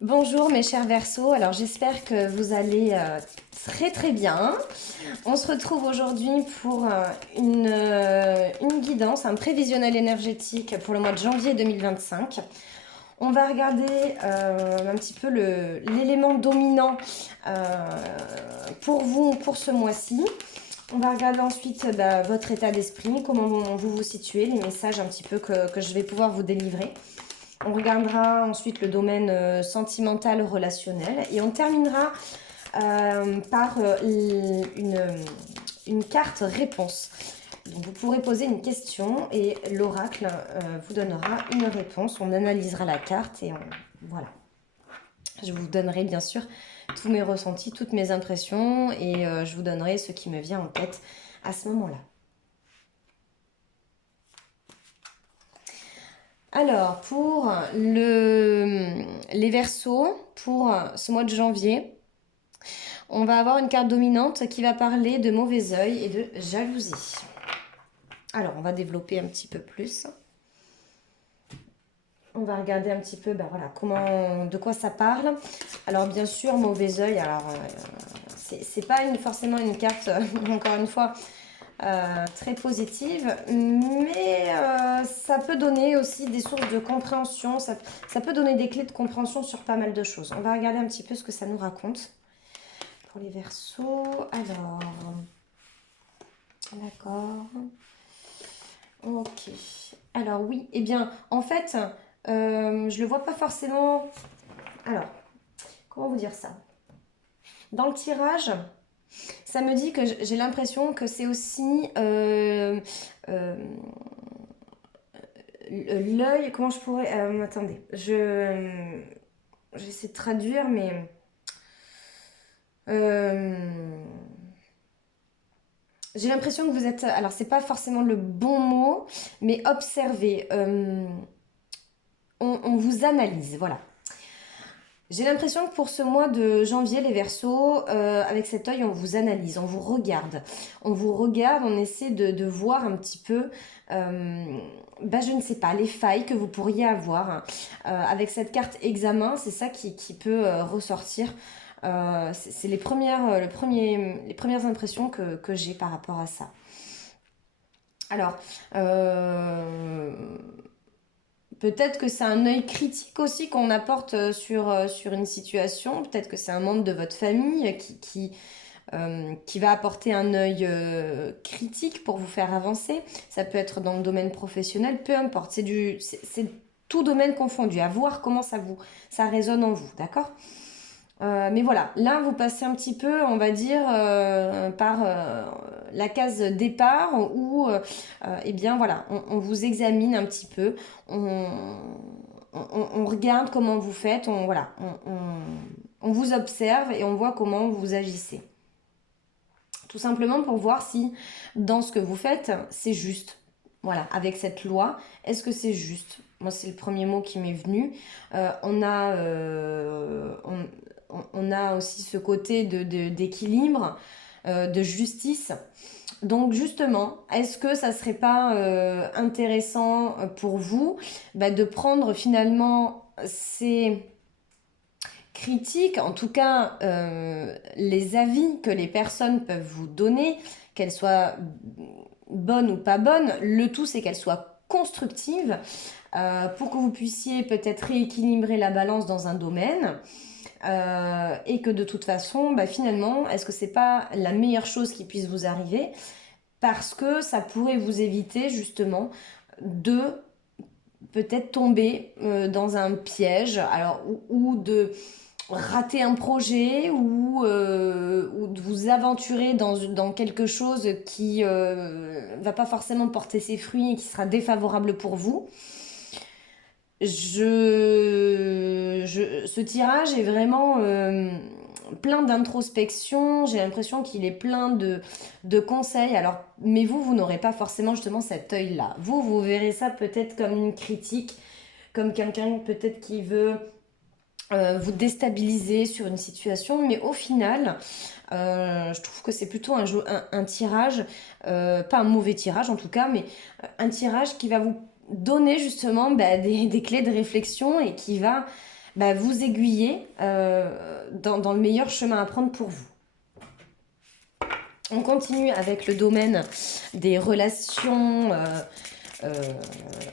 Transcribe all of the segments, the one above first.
Bonjour mes chers Verseaux, alors j'espère que vous allez très très bien. On se retrouve aujourd'hui pour une guidance, un prévisionnel énergétique pour le mois de janvier 2025. On va regarder un petit peu l'élément dominant pour vous pour ce mois-ci. On va regarder ensuite votre état d'esprit, comment vous vous situez, les messages un petit peu que je vais pouvoir vous délivrer. On regardera ensuite le domaine sentimental, relationnel. Et on terminera par une carte réponse. Donc vous pourrez poser une question et l'oracle vous donnera une réponse. On analysera la carte et voilà. Je vous donnerai bien sûr tous mes ressentis, toutes mes impressions et je vous donnerai ce qui me vient en tête à ce moment-là. Alors, pour les Verseaux, pour ce mois de janvier, on va avoir une carte dominante qui va parler de mauvais œil et de jalousie. Alors, on va développer un petit peu plus. On va regarder un petit peu voilà, de quoi ça parle. Alors, bien sûr, mauvais œil, alors c'est pas forcément une carte, encore une fois, très positive, mais ça peut donner aussi des sources de compréhension, ça peut donner des clés de compréhension sur pas mal de choses. On va regarder un petit peu ce que ça nous raconte pour les Verseaux. Alors, d'accord, ok. Alors oui, eh bien, en fait, je le vois pas forcément. Alors, comment vous dire ça? Dans le tirage, ça me dit que j'ai l'impression que c'est aussi l'œil. Comment je pourrais. Attendez, j'essaie de traduire, mais. J'ai l'impression que vous êtes. Alors, c'est pas forcément le bon mot, mais observez. On vous analyse, voilà. J'ai l'impression que pour ce mois de janvier, les Verseaux, avec cet œil, on vous analyse, on vous regarde. On vous regarde, on essaie de voir un petit peu, je ne sais pas, les failles que vous pourriez avoir. Avec cette carte examen, c'est ça qui peut ressortir. C'est les premières impressions que j'ai par rapport à ça. Alors, peut-être que c'est un œil critique aussi qu'on apporte sur une situation. Peut-être que c'est un membre de votre famille qui va apporter un œil critique pour vous faire avancer. Ça peut être dans le domaine professionnel, peu importe. C'est tout domaine confondu. À voir comment ça résonne en vous, d'accord? Mais voilà, là vous passez un petit peu, on va dire, par la case départ où, eh bien voilà, on vous examine un petit peu, on regarde comment vous faites, voilà, on vous observe et on voit comment vous agissez. Tout simplement pour voir si dans ce que vous faites, c'est juste. Voilà, avec cette loi, est-ce que c'est juste? Moi, c'est le premier mot qui m'est venu. On a aussi ce côté d'équilibre, de justice. Donc justement, est-ce que ça serait pas intéressant pour vous de prendre finalement ces critiques, en tout cas les avis que les personnes peuvent vous donner, qu'elles soient bonnes ou pas bonnes, le tout c'est qu'elles soient constructives pour que vous puissiez peut-être rééquilibrer la balance dans un domaine. Et que de toute façon, finalement, est-ce que c'est pas la meilleure chose qui puisse vous arriver? Parce que ça pourrait vous éviter justement de peut-être tomber dans un piège, alors ou de rater un projet ou de vous aventurer dans quelque chose qui va pas forcément porter ses fruits et qui sera défavorable pour vous. Ce tirage est vraiment plein d'introspection. J'ai l'impression qu'il est plein de conseils. Alors, mais vous n'aurez pas forcément justement cet œil-là. Vous verrez ça peut-être comme une critique, comme quelqu'un peut-être qui veut vous déstabiliser sur une situation. Mais au final, je trouve que c'est plutôt un tirage, pas un mauvais tirage en tout cas, mais un tirage qui va vous donner justement des clés de réflexion et qui va bah, vous aiguiller dans le meilleur chemin à prendre pour vous. On continue avec le domaine des relations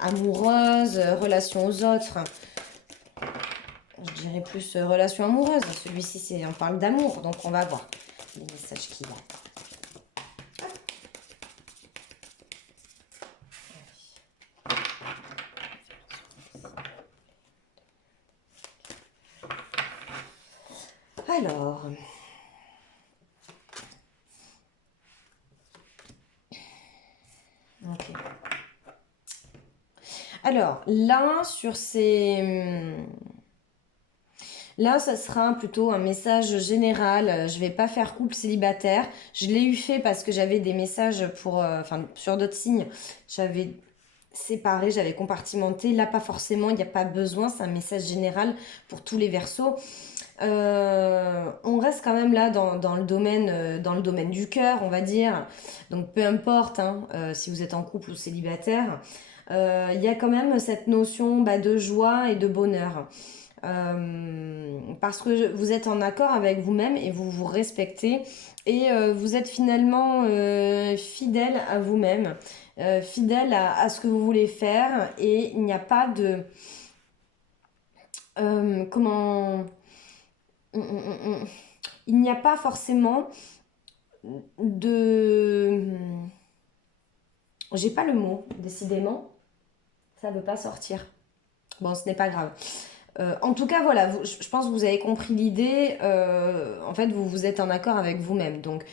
amoureuses, relations aux autres. Je dirais plus relations amoureuses. Celui-ci, on parle d'amour, donc on va voir les messages qu'il y a. Alors, ok. Alors, là, sur ces... Là, ça sera plutôt un message général. Je vais pas faire couple célibataire. Je l'ai eu fait parce que j'avais des messages pour... Enfin, sur d'autres signes. J'avais séparé, j'avais compartimenté. Là, pas forcément, il n'y a pas besoin. C'est un message général pour tous les Verseaux. On reste quand même là dans le domaine du cœur, on va dire. Donc peu importe hein, si vous êtes en couple ou célibataire, il y a quand même cette notion de joie et de bonheur. Parce que vous êtes en accord avec vous-même et vous vous respectez et vous êtes finalement fidèle à vous-même, fidèle à ce que vous voulez faire et il n'y a pas de... comment... Il n'y a pas forcément de... J'ai pas le mot, décidément. Ça veut pas sortir. Bon, ce n'est pas grave. En tout cas, voilà, je pense que vous avez compris l'idée. En fait, vous êtes en accord avec vous-même. Donc,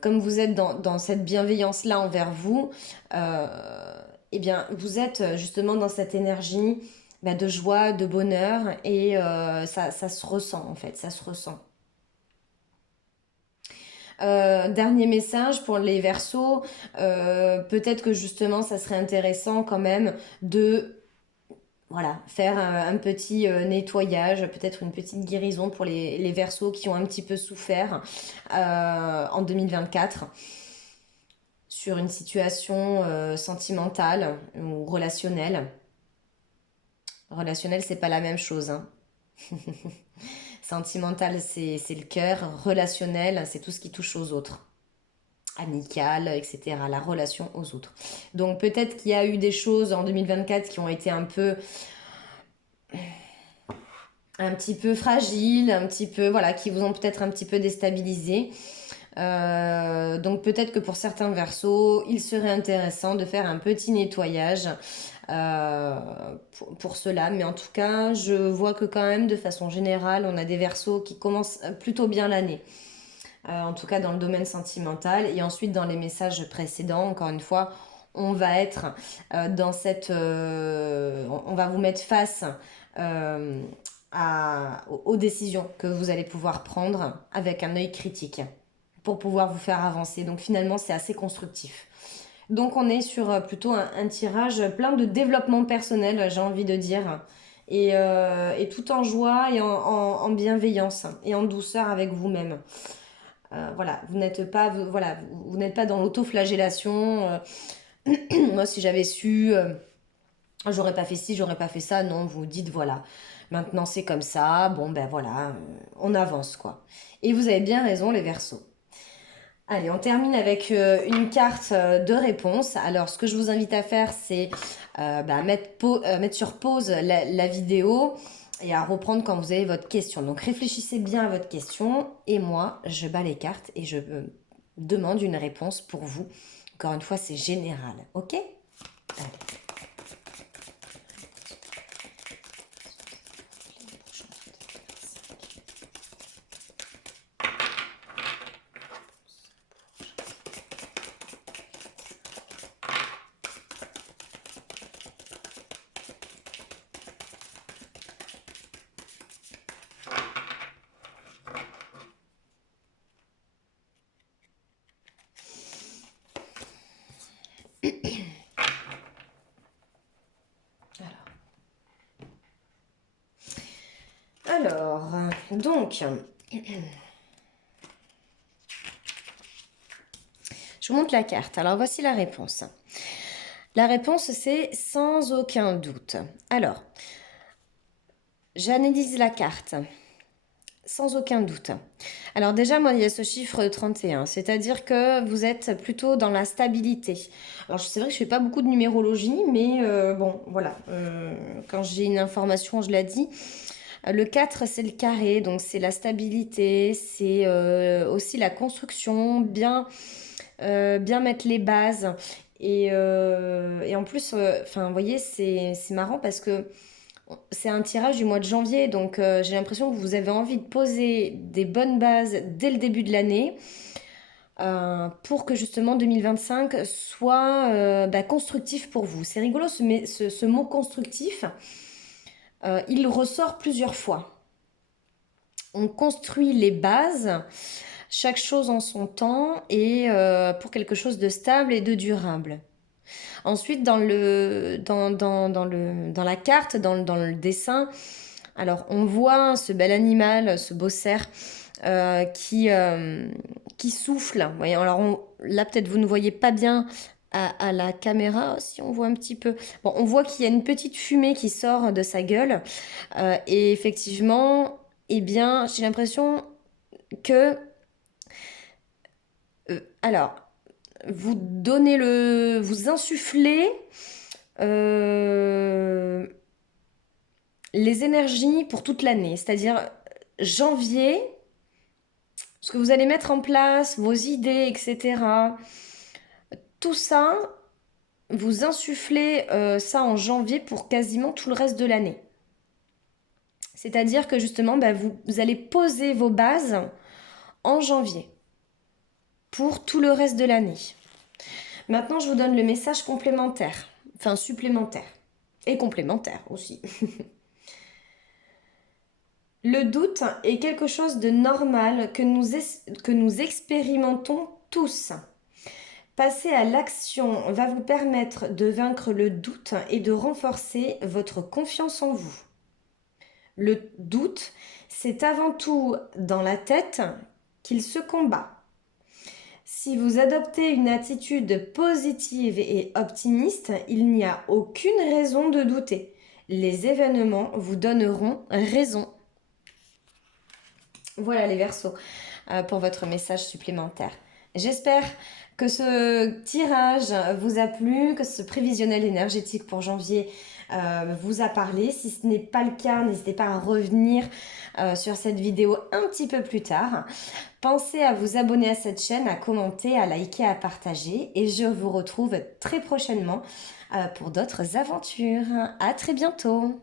comme vous êtes dans cette bienveillance-là envers vous, eh bien, vous êtes justement dans cette énergie de joie, de bonheur. Et ça se ressent, en fait. Ça se ressent. Dernier message pour les Verseaux, peut-être que justement ça serait intéressant quand même de voilà, faire un petit nettoyage, peut-être une petite guérison pour les Verseaux qui ont un petit peu souffert en 2024 sur une situation sentimentale ou relationnelle. Relationnelle, c'est pas la même chose, hein. Sentimental, c'est le cœur. Relationnel, c'est tout ce qui touche aux autres. Amical, etc. La relation aux autres. Donc peut-être qu'il y a eu des choses en 2024 qui ont été un petit peu fragiles, un petit peu, voilà, qui vous ont peut-être un petit peu déstabilisé. Donc peut-être que pour certains Verseaux, il serait intéressant de faire un petit nettoyage pour cela. Mais en tout cas, je vois que quand même, de façon générale, on a des Verseaux qui commencent plutôt bien l'année. En tout cas dans le domaine sentimental. Et ensuite, dans les messages précédents, encore une fois, on va être dans cette... on va vous mettre face aux décisions que vous allez pouvoir prendre avec un œil critique pour pouvoir vous faire avancer. Donc finalement, c'est assez constructif. Donc on est sur plutôt un tirage plein de développement personnel, j'ai envie de dire. Et tout en joie et en bienveillance et en douceur avec vous-même. Voilà, vous n'êtes pas, voilà, vous n'êtes pas dans l'autoflagellation. Moi, si j'avais su, j'aurais pas fait ci, j'aurais pas fait ça. Non, vous dites voilà. Maintenant, c'est comme ça. Bon, ben voilà, on avance quoi. Et vous avez bien raison, les Verseaux. Allez, on termine avec une carte de réponse. Alors, ce que je vous invite à faire, c'est mettre sur pause la vidéo et à reprendre quand vous avez votre question. Donc, réfléchissez bien à votre question et moi, je bats les cartes et je demande une réponse pour vous. Encore une fois, c'est général, ok? Allez. Alors, donc, je vous montre la carte. Alors, voici la réponse. La réponse, c'est sans aucun doute. Alors, J'analyse la carte, sans aucun doute. Alors déjà, moi, il y a ce chiffre 31, c'est-à-dire que vous êtes plutôt dans la stabilité. Alors c'est vrai que je fais pas beaucoup de numérologie, mais bon, voilà, quand j'ai une information, je la dis. Le 4, c'est le carré, donc c'est la stabilité, c'est aussi la construction, bien mettre les bases. Et en plus, enfin, vous voyez, c'est marrant parce que c'est un tirage du mois de janvier, donc j'ai l'impression que vous avez envie de poser des bonnes bases dès le début de l'année pour que justement 2025 soit constructif pour vous. C'est rigolo ce mot constructif, il ressort plusieurs fois. On construit les bases, chaque chose en son temps et pour quelque chose de stable et de durable. Ensuite, dans la carte, dans le dessin, alors on voit ce bel animal, ce beau cerf qui souffle. Voyez, alors là, peut-être vous ne voyez pas bien à la caméra, si on voit un petit peu. Bon, on voit qu'il y a une petite fumée qui sort de sa gueule. Et effectivement, eh bien, j'ai l'impression que... alors, vous insufflez euh, les énergies pour toute l'année, c'est-à-dire janvier, ce que vous allez mettre en place, vos idées, etc. Tout ça, vous insufflez ça en janvier pour quasiment tout le reste de l'année. C'est-à-dire que justement, vous allez poser vos bases en janvier pour tout le reste de l'année. Maintenant, je vous donne le message complémentaire, enfin supplémentaire et complémentaire aussi. Le doute est quelque chose de normal que nous expérimentons tous. Passer à l'action va vous permettre de vaincre le doute et de renforcer votre confiance en vous. Le doute, c'est avant tout dans la tête qu'il se combat. Si vous adoptez une attitude positive et optimiste, il n'y a aucune raison de douter. Les événements vous donneront raison. Voilà les Verseaux pour votre message supplémentaire. J'espère que ce tirage vous a plu, que ce prévisionnel énergétique pour janvier vous a parlé. Si ce n'est pas le cas, n'hésitez pas à revenir sur cette vidéo un petit peu plus tard. Pensez à vous abonner à cette chaîne, à commenter, à liker, à partager. Et je vous retrouve très prochainement pour d'autres aventures. À très bientôt.